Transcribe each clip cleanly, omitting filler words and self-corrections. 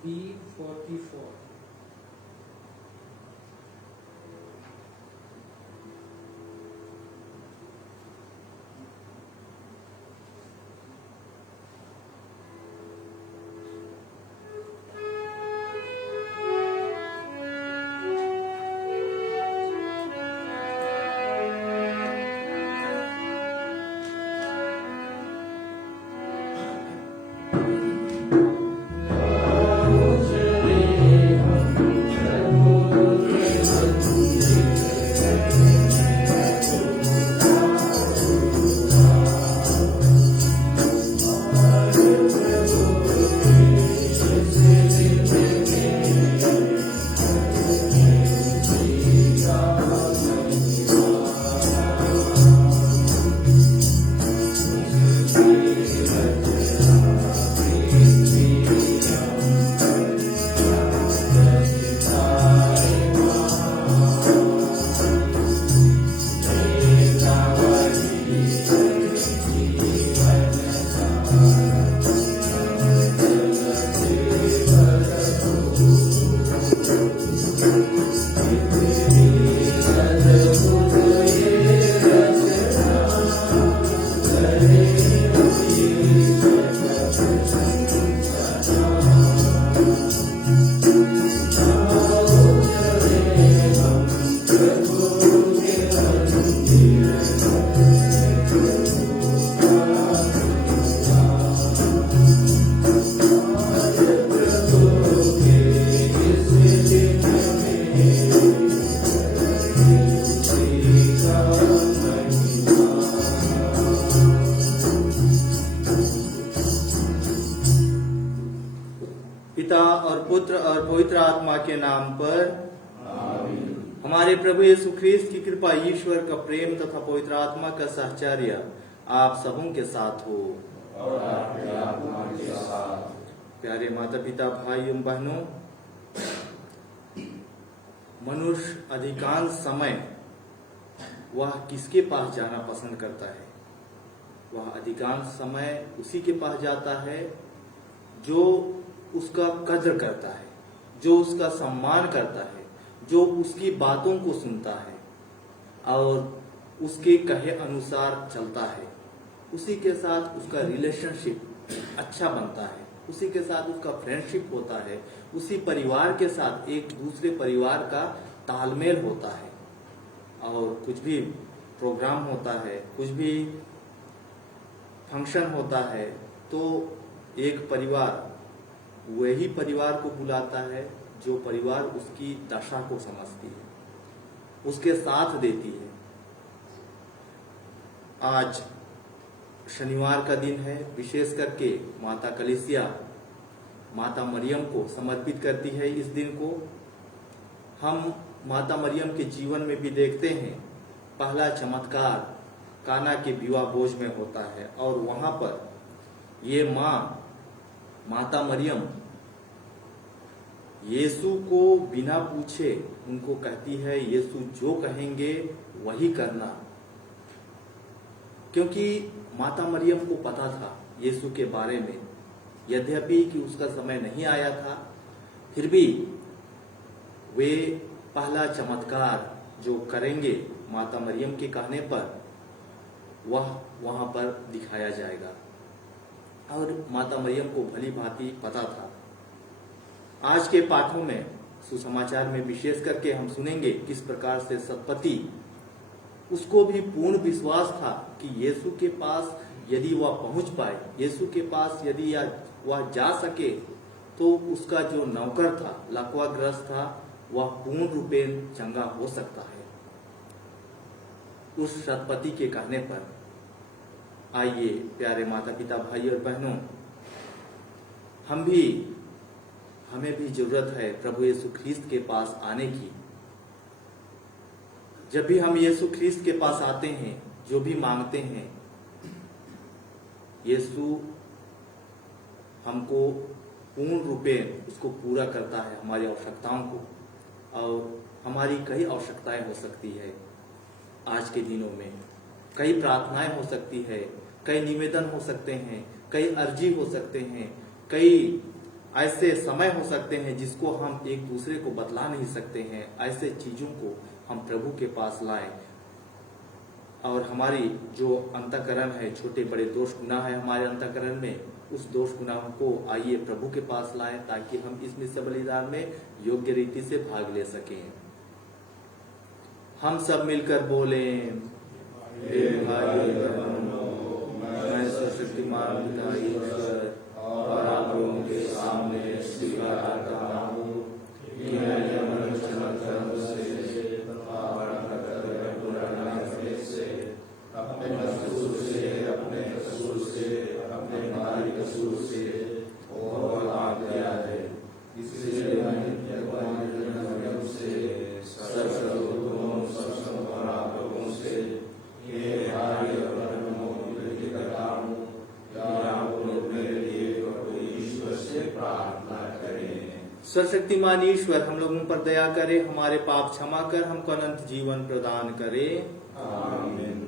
B44. पिता और पुत्र और पवित्र आत्मा के नाम पर हमारे प्रभु यीशु ख्रीस्त की कृपा, ईश्वर का प्रेम तथा पवित्र आत्मा का साहचर्य आप सबों के साथ हो। और आपके आत्मा के साथ। प्यारे माता पिता, भाई एवं बहनों, मनुष्य अधिकांश समय वह किसके पास जाना पसंद करता है? वह अधिकांश समय उसी के पास जाता है जो उसका कद्र करता है, जो उसका सम्मान करता है, जो उसकी बातों को सुनता है और उसके कहे अनुसार चलता है। उसी के साथ उसका रिलेशनशिप अच्छा बनता है, उसी के साथ उसका फ्रेंडशिप होता है, उसी परिवार के साथ एक दूसरे परिवार का तालमेल होता है। और कुछ भी प्रोग्राम होता है, कुछ भी फंक्शन होता है, तो एक परिवार वही परिवार को बुलाता है जो परिवार उसकी दशा को समझती है, उसके साथ देती है। आज शनिवार का दिन है, विशेष करके माता कलीसिया माता मरियम को समर्पित करती है। इस दिन को हम माता मरियम के जीवन में भी देखते हैं। पहला चमत्कार काना के विवाह भोज में होता है और वहां पर ये माता मरियम यीशु को बिना पूछे उनको कहती है, यीशु जो कहेंगे वही करना। क्योंकि माता मरियम को पता था यीशु के बारे में, यद्यपि कि उसका समय नहीं आया था, फिर भी वे पहला चमत्कार जो करेंगे माता मरियम के कहने पर, वह वहां पर दिखाया जाएगा। और माता मरियम को भली भांति पता था। आज के पाठों में, सुसमाचार में विशेष करके हम सुनेंगे किस प्रकार से सतपति, उसको भी पूर्ण विश्वास था कि यीशु के पास यदि वह पहुंच पाए, यीशु के पास यदि वह जा सके, तो उसका जो नौकर था, लकवाग्रस्त था, वह पूर्ण रूपेण चंगा हो सकता है। उस सतपति के कहने पर आइए प्यारे माता पिता, भाई और बहनों, हमें भी जरूरत है प्रभु यीशु ख्रीस्त के पास आने की। जब भी हम यीशु ख्रीस्त के पास आते हैं, जो भी मांगते हैं, यीशु हमको पूर्ण रूपेण उसको पूरा करता है, हमारी आवश्यकताओं को। और हमारी कई आवश्यकताएं हो सकती है आज के दिनों में, कई प्रार्थनाएं हो सकती है, कई निवेदन हो सकते हैं, कई अर्जी हो सकते हैं, कई ऐसे समय हो सकते हैं जिसको हम एक दूसरे को बतला नहीं सकते हैं। ऐसे चीजों को हम प्रभु के पास लाएं और हमारी जो अंतःकरण है, छोटे बड़े दोष गुनाह है हमारे अंतःकरण में, उस दोष गुनाहों को आइए प्रभु के पास लाएं ताकि हम इस नित्य बलिदान में योग्य रीति से भाग ले सकें। हम सब मिलकर बोलें, हे भाई मैं सर्वशक्तिमान पिता ईश्वर और आप लोगों के सामने स्वीकार करता हूँ कि मैंने मनुष्य कर्म से पूरा न करने से, अपने कसूर से, अपने कसूर से, अपने भारी कसूर से और पाप किया है। इसलिए मैंने भगवान से सर्वशक्तिमान और आप लोगों से ये भारी और विनती करता हूँ कि आप लोग मेरे लिए प्रभु ईश्वर से प्रार्थना करें। सर्वशक्तिमान ईश्वर हम लोगों पर दया करे, हमारे पाप क्षमा कर हमको अनंत जीवन प्रदान करे। आमीन।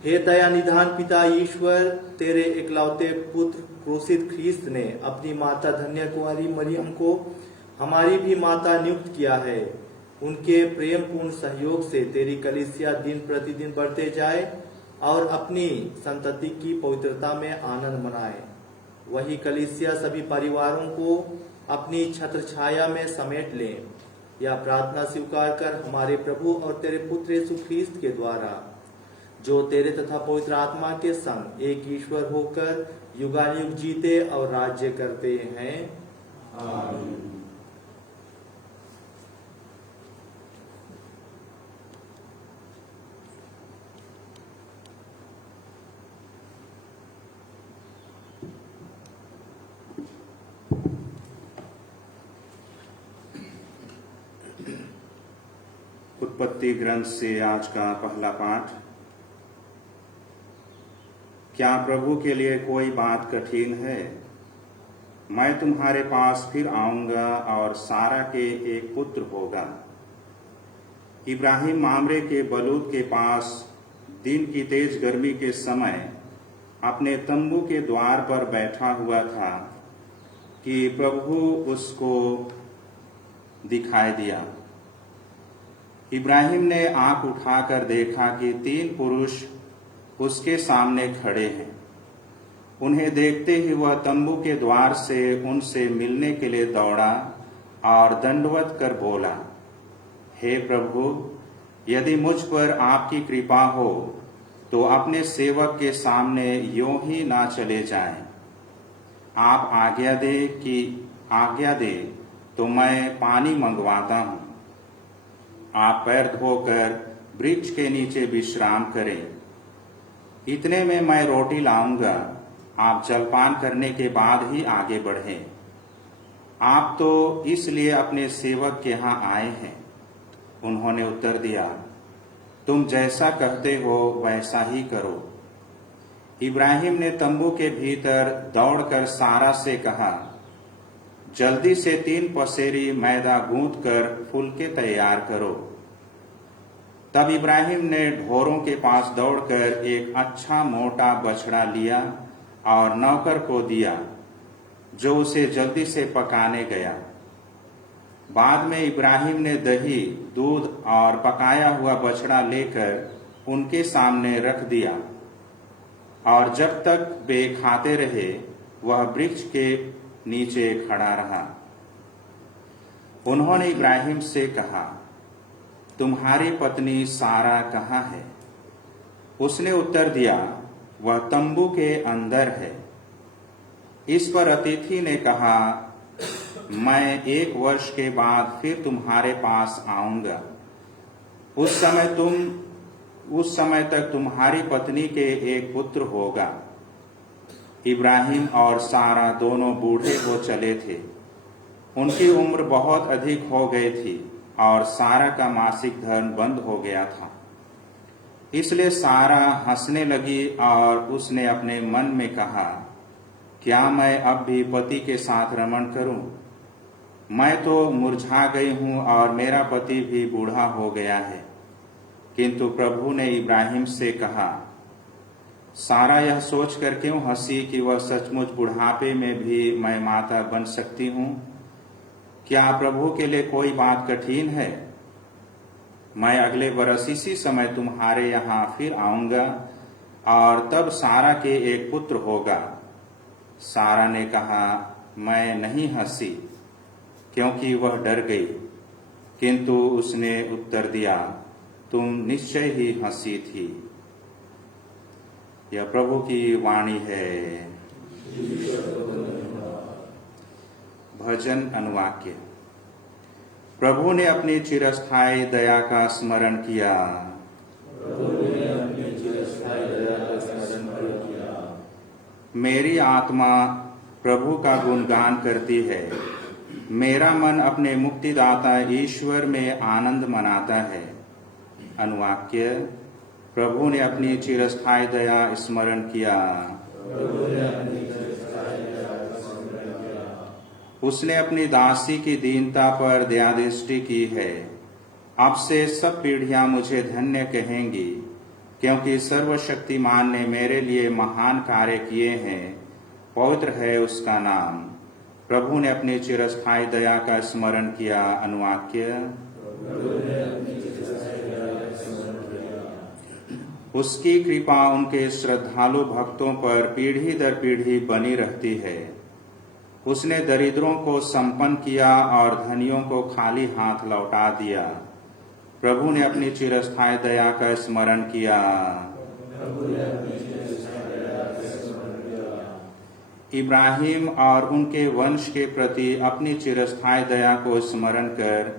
हे दया निधान पिता ईश्वर, तेरे इकलौते पुत्र क्रूसित ख्रीस्त ने अपनी माता धन्य कुंवारी मरियम को हमारी भी माता नियुक्त किया है। उनके प्रेम पूर्ण सहयोग से तेरी कलीसिया दिन प्रतिदिन बढ़ते जाए और अपनी संतति की पवित्रता में आनंद मनाए। वही कलीसिया सभी परिवारों को अपनी छत्र छाया में समेट ले। यह प्रार्थना स्वीकार कर हमारे प्रभु और तेरे पुत्र यीशु ख्रीस्त के द्वारा, जो तेरे तथा पवित्र आत्मा के संग एक ईश्वर होकर युगानुयुग जीते और राज्य करते हैं। आमीन। उत्पत्ति ग्रंथ से आज का पहला पाठ। क्या प्रभु के लिए कोई बात कठिन है? मैं तुम्हारे पास फिर आऊंगा और सारा के एक पुत्र होगा। इब्राहिम मामरे के बलूत के पास दिन की तेज गर्मी के समय अपने तंबू के द्वार पर बैठा हुआ था कि प्रभु उसको दिखाई दिया। इब्राहिम ने आंख उठाकर देखा कि 3 पुरुष उसके सामने खड़े हैं। उन्हें देखते ही वह तंबू के द्वार से उनसे मिलने के लिए दौड़ा और दंडवत कर बोला, हे प्रभु, यदि मुझ पर आपकी कृपा हो तो अपने सेवक के सामने यूं ही ना चले जाएं। आप आज्ञा दे तो मैं पानी मंगवाता हूं। आप पैर धोकर वृक्ष के नीचे विश्राम करें। इतने में मैं रोटी लाऊंगा। आप जलपान करने के बाद ही आगे बढ़ें। आप तो इसलिए अपने सेवक के यहाँ आए हैं। उन्होंने उत्तर दिया, तुम जैसा कहते हो वैसा ही करो। इब्राहिम ने तंबू के भीतर दौड़कर सारा से कहा, जल्दी से 3 पसेरी मैदा गूंथ कर फुलके तैयार करो। तब इब्राहिम ने ढोरों के पास दौड़कर एक अच्छा मोटा बछड़ा लिया और नौकर को दिया, जो उसे जल्दी से पकाने गया। बाद में इब्राहिम ने दही, दूध और पकाया हुआ बछड़ा लेकर उनके सामने रख दिया, और जब तक वे खाते रहे वह वृक्ष के नीचे खड़ा रहा। उन्होंने इब्राहिम से कहा, तुम्हारी पत्नी सारा कहाँ है? उसने उत्तर दिया, वह तंबू के अंदर है। इस पर अतिथि ने कहा, मैं 1 वर्ष के बाद फिर तुम्हारे पास आऊंगा। उस समय तक तुम्हारी पत्नी के एक पुत्र होगा। इब्राहिम और सारा दोनों बूढ़े हो चले थे। उनकी उम्र बहुत अधिक हो गई थी और सारा का मासिक धर्म बंद हो गया था। इसलिए सारा हंसने लगी और उसने अपने मन में कहा, क्या मैं अब भी पति के साथ रमण करूं? मैं तो मुरझा गई हूं और मेरा पति भी बूढ़ा हो गया है। किंतु प्रभु ने इब्राहिम से कहा, सारा यह सोचकर क्यों हंसी कि वह सचमुच बुढ़ापे में भी मैं माता बन सकती हूं? क्या प्रभु के लिए कोई बात कठिन है? मैं अगले वर्ष इसी समय तुम्हारे यहाँ फिर आऊंगा और तब सारा के एक पुत्र होगा। सारा ने कहा, मैं नहीं हंसी, क्योंकि वह डर गई। किंतु उसने उत्तर दिया, तुम निश्चय ही हंसी थी। यह प्रभु की वाणी है। भजन अनुवाक्य। प्रभु ने अपनी चिरस्थायी दया का स्मरण किया। मेरी आत्मा प्रभु का गुणगान करती है। मेरा मन अपने मुक्तिदाता ईश्वर में आनंद मनाता है। अनुवाक्य। प्रभु ने अपनी चिरस्थायी दया स्मरण किया। उसने अपनी दासी की दीनता पर दयादृष्टि की है। अब से सब पीढ़ियां मुझे धन्य कहेंगी, क्योंकि सर्वशक्तिमान ने मेरे लिए महान कार्य किए हैं। पवित्र है उसका नाम। प्रभु ने अपनी चिरस्थायी दया का स्मरण किया। अनुवाक्य। उसकी कृपा उनके श्रद्धालु भक्तों पर पीढ़ी दर पीढ़ी बनी रहती है। उसने दरिद्रों को संपन्न किया और धनियों को खाली हाथ लौटा दिया। प्रभु ने अपनी चिरस्थायी दया का स्मरण किया। इब्राहिम और उनके वंश के प्रति अपनी चिरस्थायी दया को स्मरण कर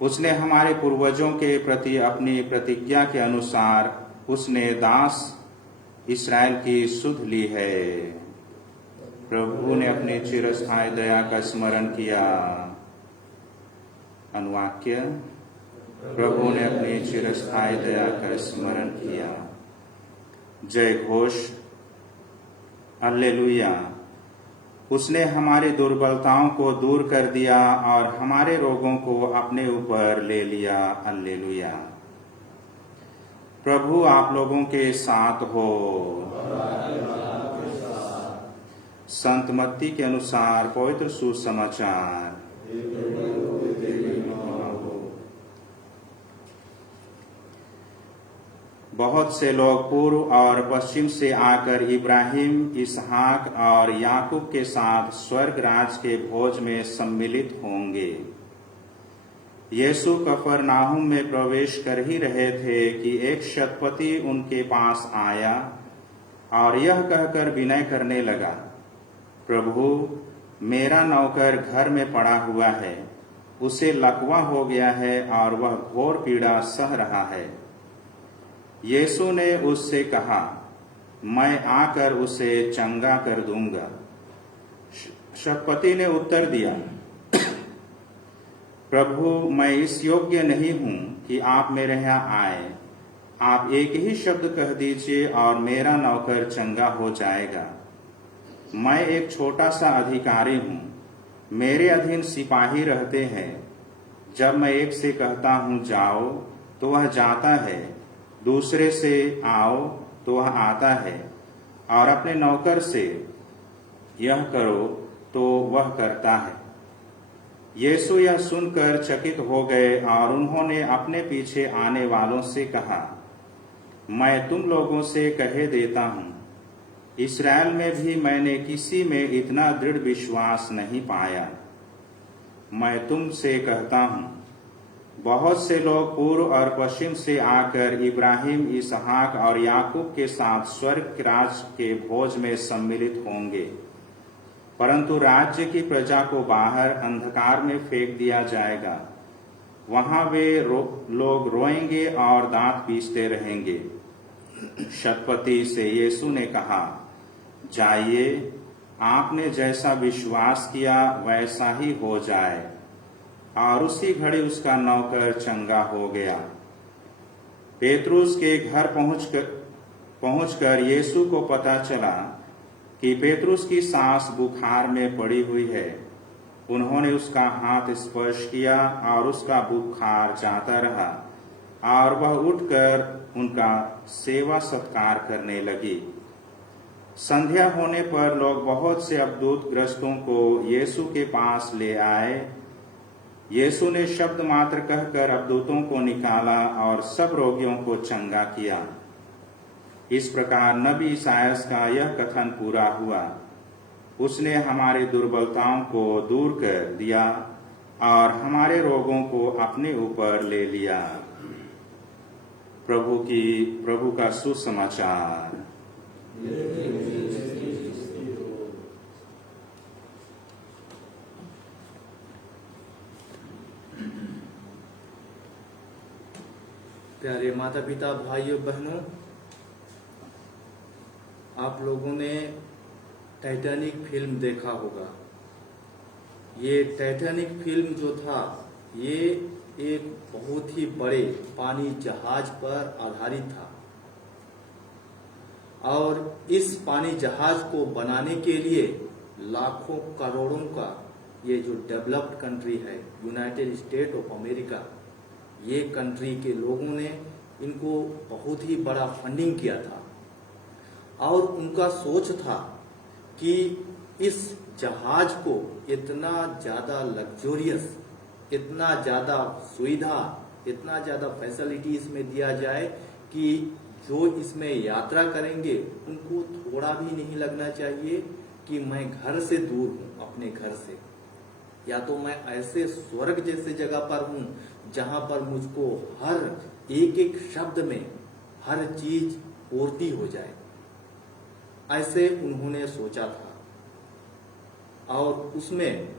उसने हमारे पूर्वजों के प्रति अपनी प्रतिज्ञा के अनुसार उसने दास इस्राएल की सुध ली है। प्रभु ने अपनी चिरस्थायी दया का स्मरण किया। अनुवाक्य। प्रभु ने अपनी चिरस्थायी दया का स्मरण किया। जय घोष। हालेलुया। उसने हमारी दुर्बलताओं को दूर कर दिया और हमारे रोगों को अपने ऊपर ले लिया। हालेलुया। प्रभु आप लोगों के साथ हो। संत मत्ती के अनुसार पवित्र सुसमाचार। बहुत से लोग पूर्व और पश्चिम से आकर इब्राहिम, इसहाक और याकूब के साथ स्वर्ग राज के भोज में सम्मिलित होंगे। यीशु कफरनाहुम में प्रवेश कर ही रहे थे कि एक शतपति उनके पास आया और यह कहकर विनय करने लगा, प्रभु, मेरा नौकर घर में पड़ा हुआ है, उसे लकवा हो गया है और वह घोर पीड़ा सह रहा है। यीशु ने उससे कहा, मैं आकर उसे चंगा कर दूंगा। शतपति ने उत्तर दिया, प्रभु, मैं इस योग्य नहीं हूं कि आप मेरे यहाँ आए। आप एक ही शब्द कह दीजिए और मेरा नौकर चंगा हो जाएगा। मैं एक छोटा सा अधिकारी हूं, मेरे अधीन सिपाही रहते हैं। जब मैं एक से कहता हूं जाओ तो वह जाता है, दूसरे से आओ तो वह आता है, और अपने नौकर से यह करो तो वह करता है। यीशु यह सुनकर चकित हो गए और उन्होंने अपने पीछे आने वालों से कहा, मैं तुम लोगों से कहे देता हूं, इस्राएल में भी मैंने किसी में इतना दृढ़ विश्वास नहीं पाया। मैं तुमसे कहता हूं, बहुत से लोग पूर्व और पश्चिम से आकर इब्राहिम, इसहाक और याकूब के साथ स्वर्ग राज्य के भोज में सम्मिलित होंगे, परंतु राज्य की प्रजा को बाहर अंधकार में फेंक दिया जाएगा। वहां वे लोग रोएंगे और दांत पीसते रहेंगे। शतपति से यीशु ने कहा, जाइए, आपने जैसा विश्वास किया वैसा ही हो जाए। और उसी घड़ी उसका नौकर चंगा हो गया। पेतरुस के घर पहुंचकर यीशु को पता चला कि पेतरुस की सास बुखार में पड़ी हुई है। उन्होंने उसका हाथ स्पर्श किया और उसका बुखार जाता रहा और वह उठकर उनका सेवा सत्कार करने लगी। संध्या होने पर लोग बहुत से अवधूत ग्रस्तों को यीशु के पास ले आए। यीशु ने शब्द मात्र कहकर अवधूतों को निकाला और सब रोगियों को चंगा किया। इस प्रकार नबी इसायास का यह कथन पूरा हुआ, उसने हमारे दुर्बलताओं को दूर कर दिया और हमारे रोगों को अपने ऊपर ले लिया। प्रभु का सुसमाचार। प्यारे माता पिता, भाइयों बहनों, आप लोगों ने टाइटैनिक फिल्म देखा होगा। ये टाइटैनिक फिल्म जो था, ये एक बहुत ही बड़े पानी जहाज पर आधारित था। और इस पानी जहाज को बनाने के लिए लाखों करोड़ों का ये जो डेवलप्ड कंट्री है, यूनाइटेड स्टेट ऑफ अमेरिका, ये कंट्री के लोगों ने इनको बहुत ही बड़ा फंडिंग किया था। और उनका सोच था कि इस जहाज को इतना ज्यादा लग्जोरियस, इतना ज्यादा सुविधा, इतना ज्यादा फैसिलिटी इसमें दिया जाए कि जो इसमें यात्रा करेंगे उनको थोड़ा भी नहीं लगना चाहिए कि मैं घर से दूर हूं, अपने घर से, या तो मैं ऐसे स्वर्ग जैसे जगह पर हूं जहां पर मुझको हर एक एक शब्द में हर चीज पूर्ति हो जाए। ऐसे उन्होंने सोचा था। और उसमें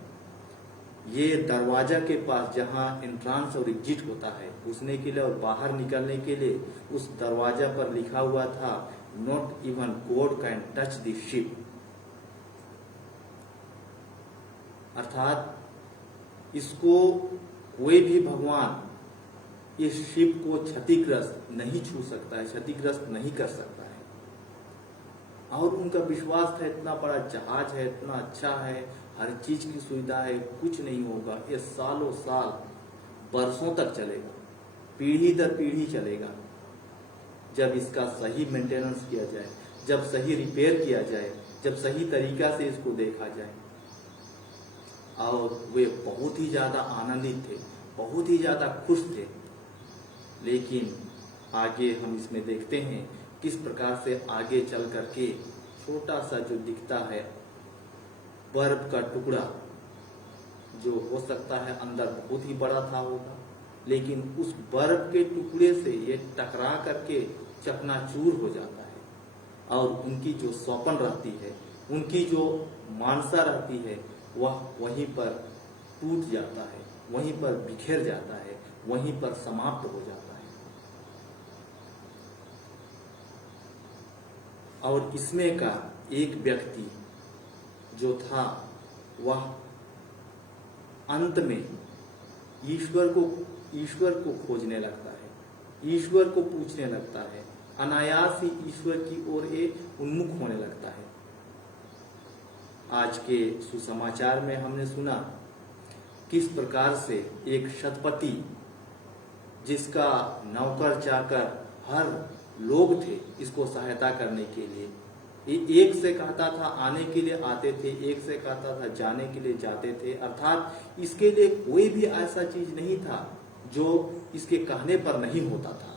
ये दरवाजा के पास जहां एंट्रांस और एग्जिट होता है, घुसने के लिए और बाहर निकलने के लिए, उस दरवाजा पर लिखा हुआ था, not even God can touch the ship. अर्थात इसको कोई भी भगवान इस शिप को क्षतिग्रस्त नहीं छू सकता है, क्षतिग्रस्त नहीं कर सकता है। और उनका विश्वास था, इतना बड़ा जहाज है, इतना अच्छा है, हर चीज की सुविधा है, कुछ नहीं होगा, ये सालों साल, बरसों तक चलेगा, पीढ़ी दर पीढ़ी चलेगा, जब इसका सही मेंटेनेंस किया जाए, जब सही रिपेयर किया जाए, जब सही तरीका से इसको देखा जाए। और वे बहुत ही ज्यादा आनंदित थे, बहुत ही ज्यादा खुश थे। लेकिन आगे हम इसमें देखते हैं किस प्रकार से आगे चल करके छोटा सा जो दिखता है बर्फ का टुकड़ा, जो हो सकता है अंदर बहुत ही बड़ा था होगा, लेकिन उस बर्फ के टुकड़े से ये टकरा करके चकनाचूर हो जाता है और उनकी जो सौपन रहती है, उनकी जो मानसा रहती है, वह वहीं पर टूट जाता है, वहीं पर बिखर जाता है, वहीं पर समाप्त हो जाता है। और इसमें का एक व्यक्ति जो था वह अंत में ईश्वर को खोजने लगता है, ईश्वर को पूछने लगता है, अनायास ही ईश्वर की ओर उन्मुख होने लगता है। आज के सुसमाचार में हमने सुना किस प्रकार से एक शतपति, जिसका नौकर चाकर हर लोग थे इसको सहायता करने के लिए, एक से कहता था आने के लिए आते थे, एक से कहता था जाने के लिए जाते थे, अर्थात इसके लिए कोई भी ऐसा चीज नहीं था जो इसके कहने पर नहीं होता था।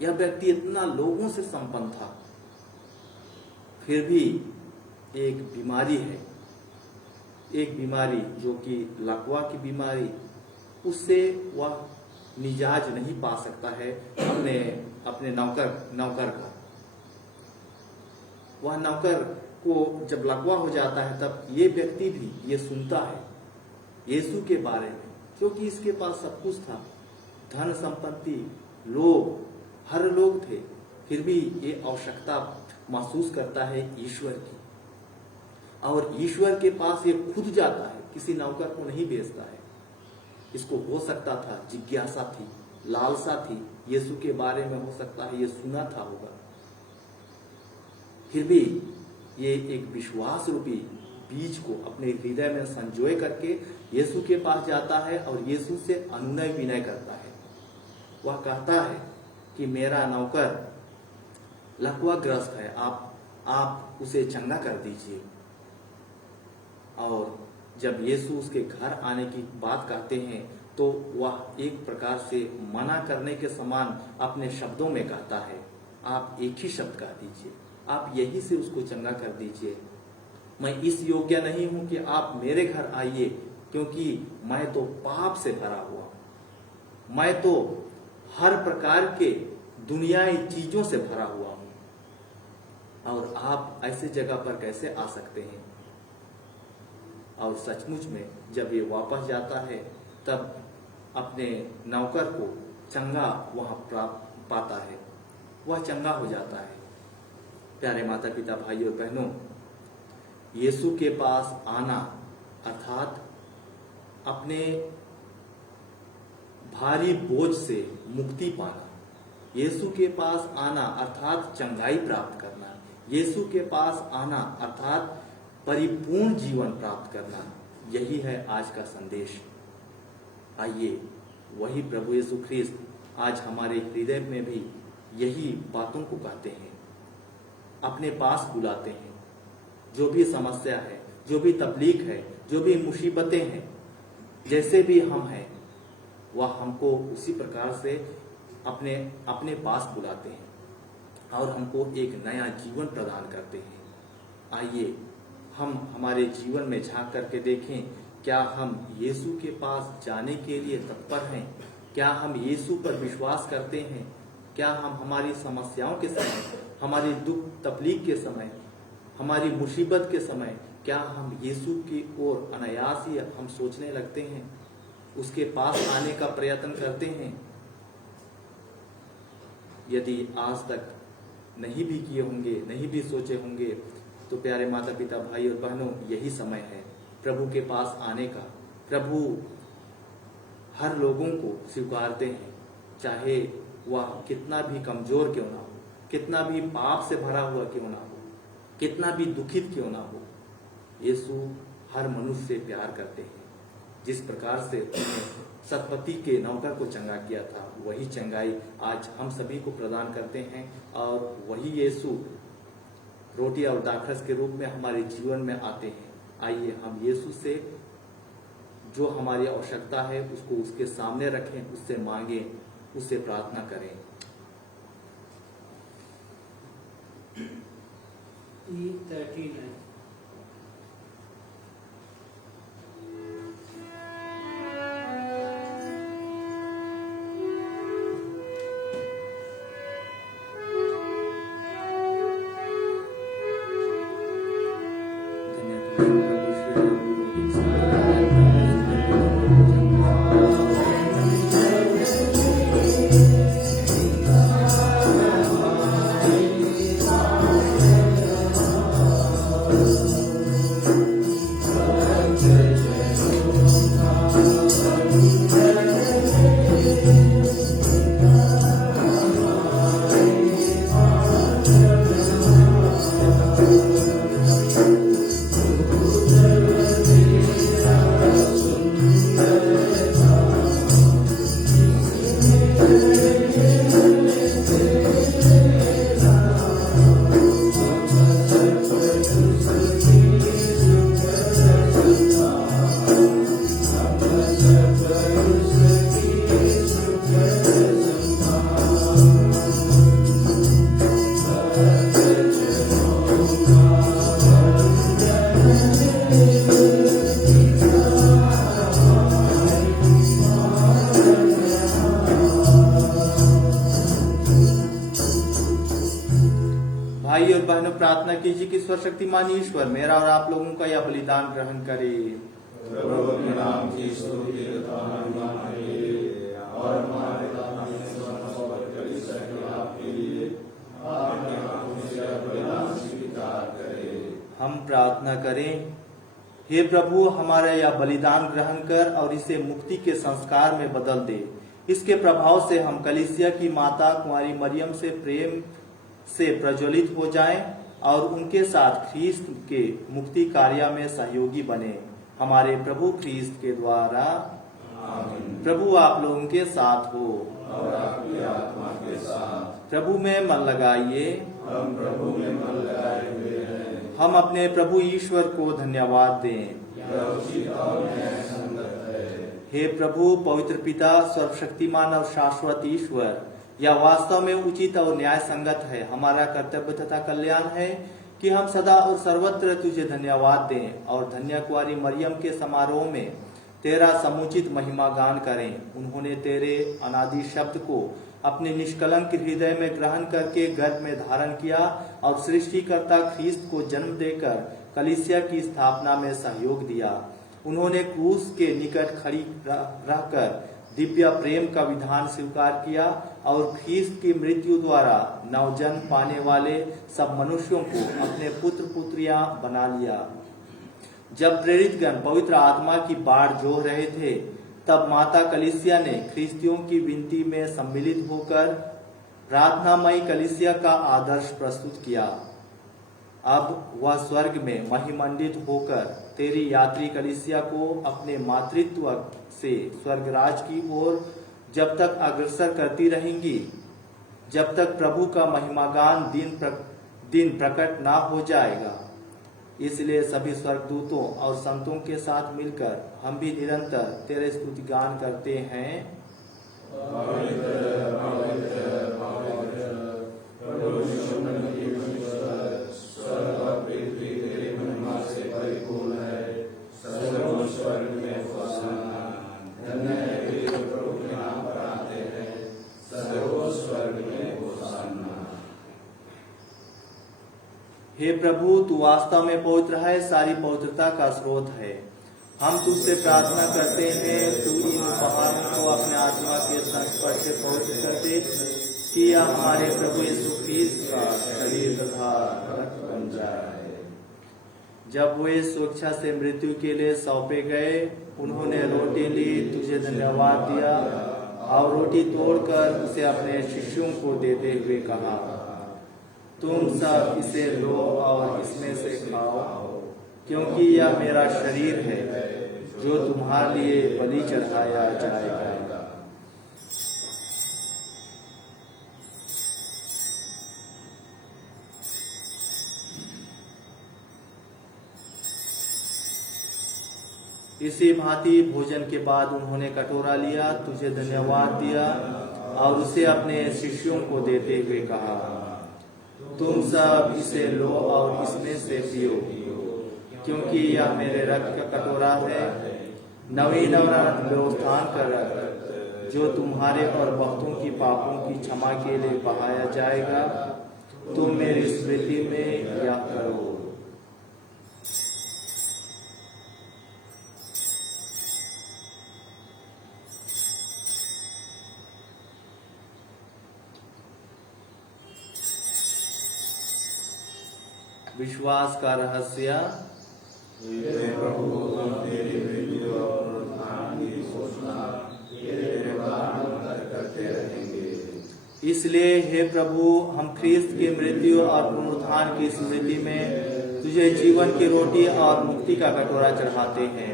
यह व्यक्ति इतना लोगों से संपन्न था, फिर भी एक बीमारी है, एक बीमारी जो कि लकवा की बीमारी, उससे वह निजाज नहीं पा सकता है अपने नौकर का। वह नौकर को जब लकवा हो जाता है तब ये व्यक्ति भी ये सुनता है यीशु के बारे में, क्योंकि इसके पास सब कुछ था, धन संपत्ति, लोग, हर लोग थे, फिर भी ये आवश्यकता महसूस करता है ईश्वर की, और ईश्वर के पास ये खुद जाता है, किसी नौकर को नहीं भेजता है। इसको हो सकता था जिज्ञासा थी, लालसा थी, यीशु के बारे में हो सकता है ये सुना था होगा, फिर भी ये एक विश्वास रूपी बीज को अपने हृदय में संजोए करके यीशु के पास जाता है और यीशु से अनुनय विनय करता है। वह कहता है कि मेरा नौकर लकवाग्रस्त है, आप उसे चंगा कर दीजिए। और जब यीशु उसके घर आने की बात कहते हैं तो वह एक प्रकार से मना करने के समान अपने शब्दों में कहता है, आप एक ही शब्द कह दीजिए, आप यही से उसको चंगा कर दीजिए। मैं इस योग्य नहीं हूं कि आप मेरे घर आइए, क्योंकि मैं तो पाप से भरा हुआ हूं, मैं तो हर प्रकार के दुनियाई चीजों से भरा हुआ हूं, और आप ऐसे जगह पर कैसे आ सकते हैं। और सचमुच में जब ये वापस जाता है तब अपने नौकर को चंगा वहां प्राप्त पाता है, वह चंगा हो जाता है। प्यारे माता पिता, भाई और बहनों, यीशु के पास आना अर्थात अपने भारी बोझ से मुक्ति पाना, यीशु के पास आना अर्थात चंगाई प्राप्त करना, यीशु के पास आना अर्थात परिपूर्ण जीवन प्राप्त करना, यही है आज का संदेश। आइए वही प्रभु यीशु ख्रिस्त आज हमारे हृदय में भी यही बातों को कहते हैं, अपने पास बुलाते हैं। जो भी समस्या है, जो भी तकलीफ है, जो भी मुसीबतें हैं, जैसे भी हम हैं, वह हमको उसी प्रकार से अपने पास बुलाते हैं और हमको एक नया जीवन प्रदान करते हैं। आइए हम हमारे जीवन में झांक करके देखें, क्या हम यीशु के पास जाने के लिए तत्पर हैं? क्या हम यीशु पर विश्वास करते हैं? क्या हम हमारी समस्याओं के समय, हमारी दुख तकलीफ के समय, हमारी मुसीबत के समय, क्या हम यीशु की ओर अनायास ही हम सोचने लगते हैं, उसके पास आने का प्रयत्न करते हैं? यदि आज तक नहीं भी किए होंगे, नहीं भी सोचे होंगे, तो प्यारे माता पिता, भाई और बहनों, यही समय है प्रभु के पास आने का। प्रभु हर लोगों को स्वीकारते हैं, चाहे वह कितना भी कमजोर क्यों ना हो, कितना भी पाप से भरा हुआ क्यों ना हो, कितना भी दुखित क्यों ना हो। यीशु हर मनुष्य से प्यार करते हैं। जिस प्रकार से उन्होंने सतपति के नौकर को चंगा किया था, वही चंगाई आज हम सभी को प्रदान करते हैं, और वही यीशु रोटी और दाखरस के रूप में हमारे जीवन में आते हैं। आइए हम यीशु से जो हमारी आवश्यकता है उसको उसके सामने रखें, उससे मांगें, उससे प्रार्थना करें। E13 है। बहनों प्रार्थना कीजिए कि सर्वशक्तिमान ईश्वर मेरा और आप लोगों का यह बलिदान ग्रहण करे। प्रभु के नाम की स्तुति तथा महिमा करे और हमारे दान में समर्पित कलीसिया के लाभ के लिए आपके हाथों से यह बलिदान स्वीकार करे। हम प्रार्थना करें। हे प्रभु, हमारा यह बलिदान ग्रहण कर और इसे मुक्ति के संस्कार में बदल दे। इसके प्रभाव से हम कलीसिया की माता कुंवारी मरियम से प्रेम से प्रज्वलित हो जाएं और उनके साथ ख्रीस्त के मुक्ति कार्य में सहयोगी बने। हमारे प्रभु ख्रीस्त के द्वारा। आमीन। प्रभु आप लोगों के साथ हो और आपकी आत्मा के साथ। प्रभु में मन लगाइए। हम प्रभु में मन लगाए हुए हैं। हम अपने प्रभु ईश्वर को धन्यवाद दें। यह उचित और न्यायसंगत है। हे प्रभु पवित्र पिता सर्वशक्तिमान और शाश्वत ईश्वर, यह वास्तव में उचित और न्याय संगत है। हमारा कर्तव्य तथा कल्याण है कि हम सदा और सर्वत्र तुझे धन्यवाद दें और धन्य कुंवारी मरियम के समारोह में तेरा समुचित महिमा गान करें। उन्होंने तेरे अनादि शब्द को अपने निष्कलंक हृदय में ग्रहण करके गर्भ में धारण किया और सृष्टिकर्ता ख्रीस्त को जन्म देकर कलीसिया की स्थापना में सहयोग दिया। उन्होंने क्रूस के निकट खड़ी रहकर दिव्य प्रेम का विधान स्वीकार किया और ख्रीस्त की मृत्यु द्वारा नवजन्म पाने वाले सब मनुष्यों को अपने पुत्र पुत्रियां बना लिया। जब प्रेरितगण पवित्र आत्मा की बाढ़ जोह रहे थे, तब माता कलीसिया ने ख्रिस्तियों की विनती में सम्मिलित होकर प्रार्थनामयी कलीसिया का आदर्श प्रस्तुत किया। अब वह स्वर्ग में महिमंडित होकर तेरी यात्री कलीसिया को अपने मातृत्व से स्वर्गराज की ओर जब तक अग्रसर करती रहेंगी, जब तक प्रभु का महिमागान दिन प्रकट ना हो जाएगा। इसलिए सभी स्वर्गदूतों और संतों के साथ मिलकर हम भी निरंतर तेरे स्तुतिगान करते हैं। हे प्रभु, तू वास्तव में पवित्र है, सारी पवित्रता का स्रोत है। हम तुझसे प्रार्थना करते हैं, तू इन पहाड़ों को अपने आत्मा के संस्पर्श से पवित्र कर दे कि यह हमारे प्रभु यीशु ख्रीस्त का शरीर तथा रक्त बन जाए। जब वे स्वेच्छा से मृत्यु के लिए सौंपे गए, उन्होंने रोटी ली, तुझे धन्यवाद दिया और रोटी तोड़कर उसे अपने शिष्यों को देते हुए कहा, तुम सब इसे लो और इसमें से खाओ, क्योंकि यह मेरा शरीर है जो तुम्हारे लिए बलि चढ़ाया जाएगा। इसी भांति भोजन के बाद उन्होंने कटोरा लिया, तुझे धन्यवाद दिया और उसे अपने शिष्यों को देते हुए कहा, तुम सब इसे लो और इसमें से पियो, क्योंकि यह मेरे रक्त का कटोरा है, नवीन और अनंत व्यवस्थान का रक्त, जो तुम्हारे और बहुतों की पापों की क्षमा के लिए बहाया जाएगा। तुम मेरी स्मृति में यह करो। विश्वास का रहस्य। हे प्रभु, हम तेरी मृत्यु और पुनरुत्थान की घोषणा तेरे द्वारा करते रहेंगे। इसलिए हे प्रभु, हम ख्रीस्त की मृत्यु और पुनरुत्थान की स्मृति में तुझे जीवन की रोटी और मुक्ति का कटोरा चढ़ाते हैं।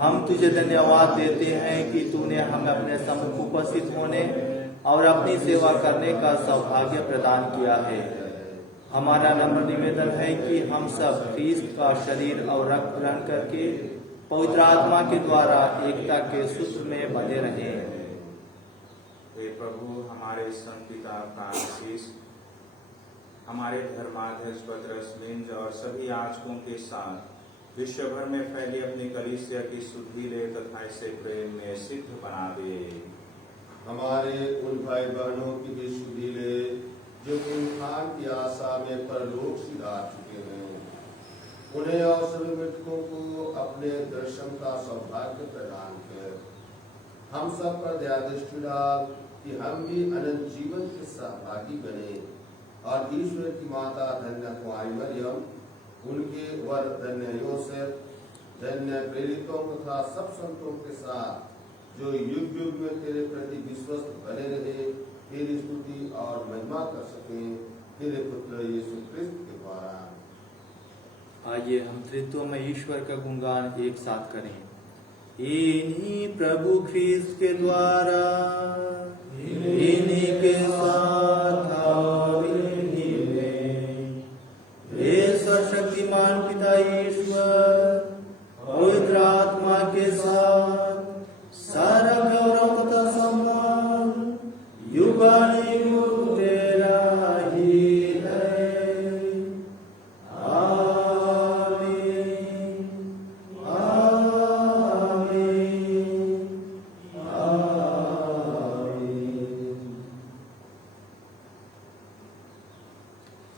हम तुझे धन्यवाद देते हैं कि तूने हमें अपने सम्मुख उपस्थित होने और अपनी सेवा करने का सौभाग्य प्रदान किया है। हमारा नम्र निवेदन है कि हम सब ख्रीस्त का शरीर और रक्त ग्रहण करके पवित्र आत्मा के द्वारा एकता के सूत्र में बने रहें। हे प्रभु, हमारे संत पिता फ्रांसिस, हमारे धर्माध्यक्ष पतरस मिंज और सभी याजकों के साथ विश्व भर में फैली अपनी कलीसिया की शुद्धि ले तथा इसे प्रेम में सिद्ध बना दे। हमारे उन भाई बहनों की भी शुद्धि ले जो पुनरुत्थान की आशा में परलोक सिधा चुके हैं, उन्हें और सभी मृतकों को अपने दर्शन का सौभाग्य प्रदान कर हम सब पर दया दृष्टि डाल कि हम भी अनंत जीवन के सहभागी बने और ईश्वर की माता धन्य कुंवारी मरियम, उनके वर धन्य योसेफ, धन्य प्रेरितों तथा सब संतों के साथ जो युग युग में तेरे प्रति विश्वस्त बने रहे, तेरी स्तुति और महिमा कर सके तेरे पुत्र यीशु क्रिस्त के द्वारा। आइए हम त्रित्व में ईश्वर का गुणगान एक साथ करें। इन्हीं प्रभु ख्रीस्त के द्वारा, इन्हीं के साथ और इन्हीं में, हे सर्वशक्तिमान पिता ईश्वर, पवित्र आत्मा के साथ सारा गौरव तथा सम्मान युगानुयुग तेरा ही है। आमीन, आमीन, आमीन।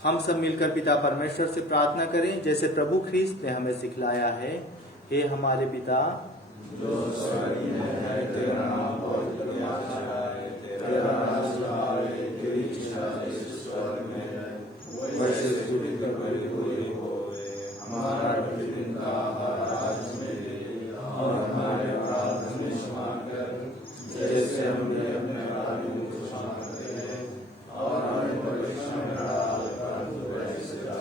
हम सब मिलकर पिता परमेश्वर से प्रार्थना करें जैसे प्रभु ख्रीस्त ने हमें सिखलाया है। हे हमारे पिता जो स्वर्ग में है, तेरा नाम पवित्र जाए, तेरा राज्य आए, तेरी इच्छा जैसे स्वर्ग में है वैसे पृथ्वी पर भी पूरी होवे। हमारा प्रतिदिन का आहार आज हमें दे और हमारे अपराध हमें क्षमा कर जैसे हम भी अपने अपराधियों को क्षमा करते हैं, और हमें परीक्षा में डाल परंतु बुराई से बचा।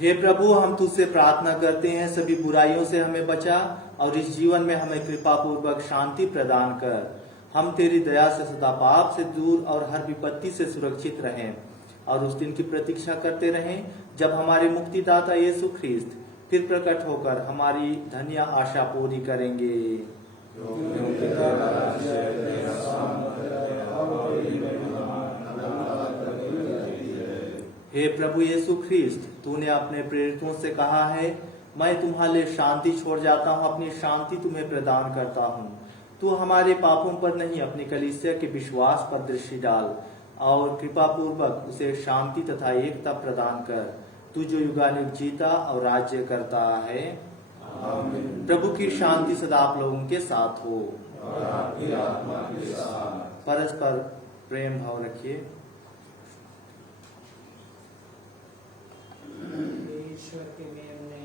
हे प्रभु, हम तुझसे प्रार्थना करते हैं सभी बुराइयों से हमें बचा और इस जीवन में हमें कृपा पूर्वक शांति प्रदान कर। हम तेरी दया से सदा पाप से दूर और हर विपत्ति से सुरक्षित रहें और उस दिन की प्रतीक्षा करते रहें जब हमारे मुक्तिदाता यीशु ख्रीस्त फिर प्रकट होकर हमारी धन्य आशा पूरी करेंगे। हे प्रभु यीशु ख्रीस्त, तूने अपने प्रेरितों से कहा है, मैं तुम्हारे लिए शांति छोड़ जाता हूँ, अपनी शांति तुम्हें प्रदान करता हूँ। तू हमारे पापों पर नहीं, अपनी कलीसिया के विश्वास पर दृष्टि डाल और कृपा पूर्वक उसे शांति तथा एकता प्रदान कर। तू जो युगानुयुग जीता और राज्य करता है। आमीन। प्रभु की शांति सदा आप लोगों के साथ हो और आपकी आत्मा के साथ। परस्पर प्रेम भाव रखिए। ईश्वर के नियम ने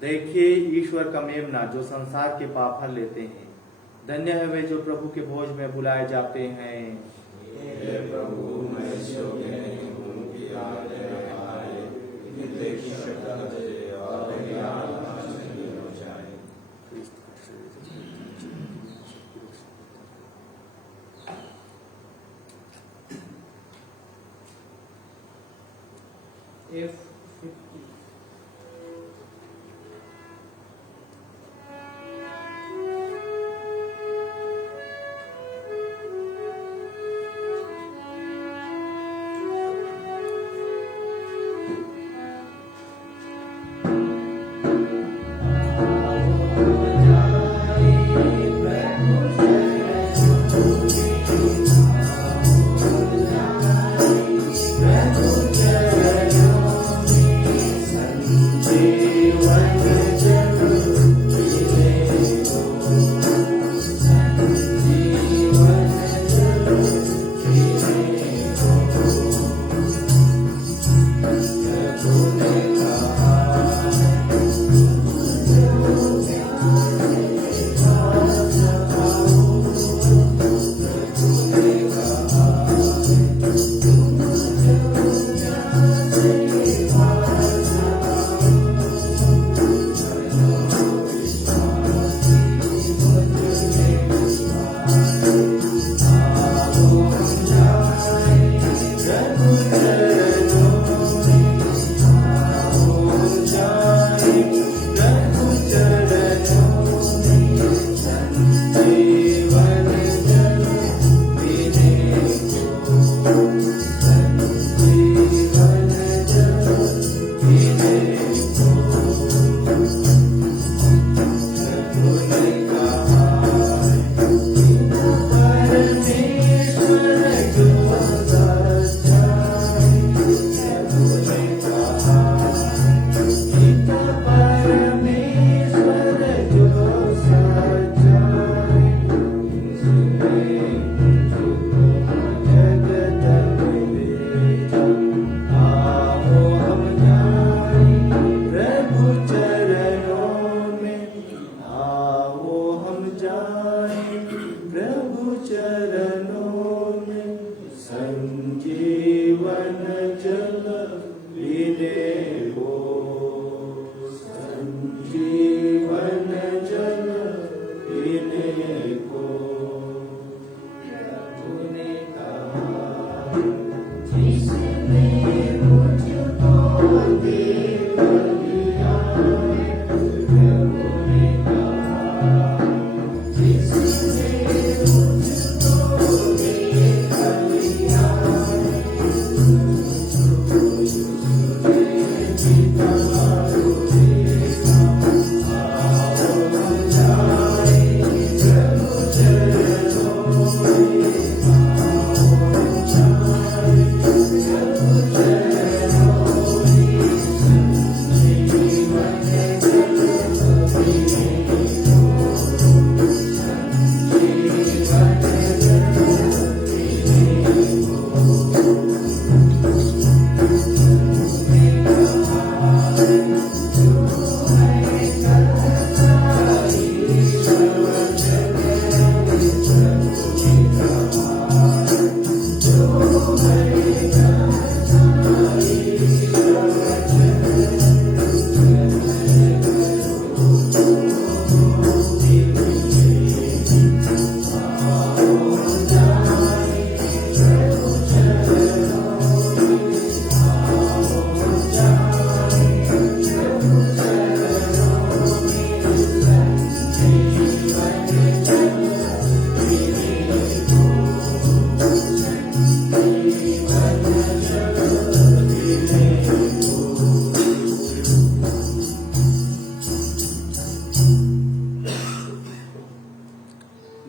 देखिए ईश्वर का मेमना जो संसार के पाप हर लेते हैं। धन्य है वे जो प्रभु के भोज में बुलाए जाते हैं। हे प्रभु, मैं इस योग्य नहीं हूँ कि आप मेरे आए, लेकिन देखिए शब्द दे और मेरी आत्मा चंगी हो जाए। F50 हे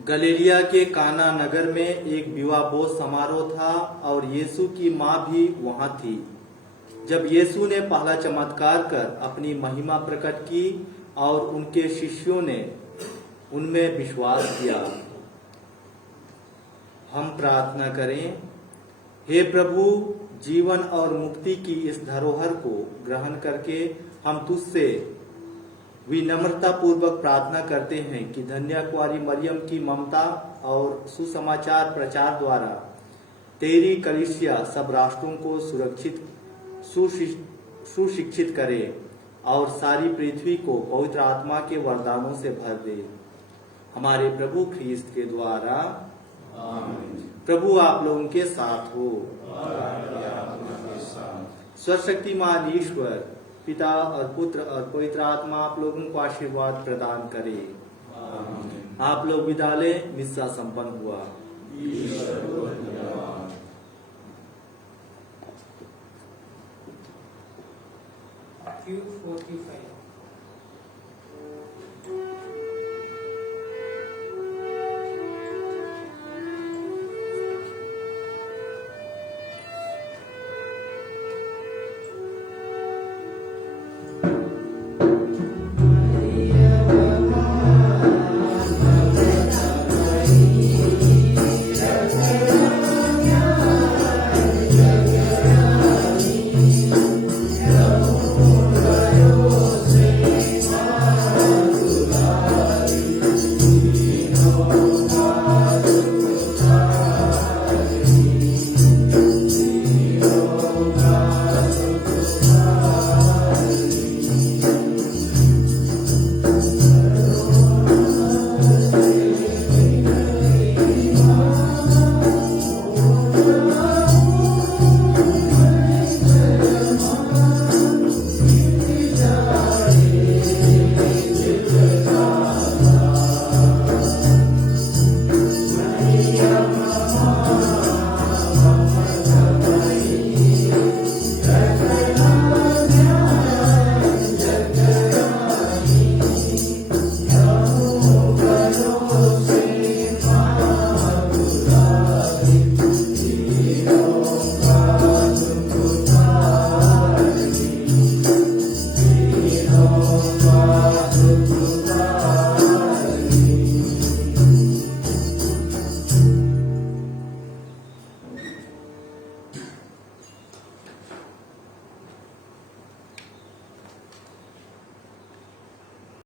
गलीलिया के काना नगर में एक विवाह भोज समारोह था और यीशु की मां भी वहां थी। जब यीशु ने पहला चमत्कार कर अपनी महिमा प्रकट की और उनके शिष्यों ने उनमें विश्वास किया। हम प्रार्थना करें। हे प्रभु, जीवन और मुक्ति की इस धरोहर को ग्रहण करके हम तुझसे विनम्रता पूर्वक प्रार्थना करते हैं कि धन्य कुंवारी मरियम की ममता और सुसमाचार प्रचार द्वारा तेरी कलीसिया सब राष्ट्रों को सुशिक्षित करे और सारी पृथ्वी को पवित्र आत्मा के वरदानों से भर दे। हमारे प्रभु ख्रीस्त के द्वारा। आमीन। प्रभु आप लोगों के साथ हो। सर्वशक्तिमान ईश्वर पिता और पुत्र और पवित्र आत्मा आप लोगों को आशीर्वाद प्रदान करे। आमीन। आप लोग विदा लें। मिस्सा संपन्न हुआ। ईश्वर को धन्यवाद। Q45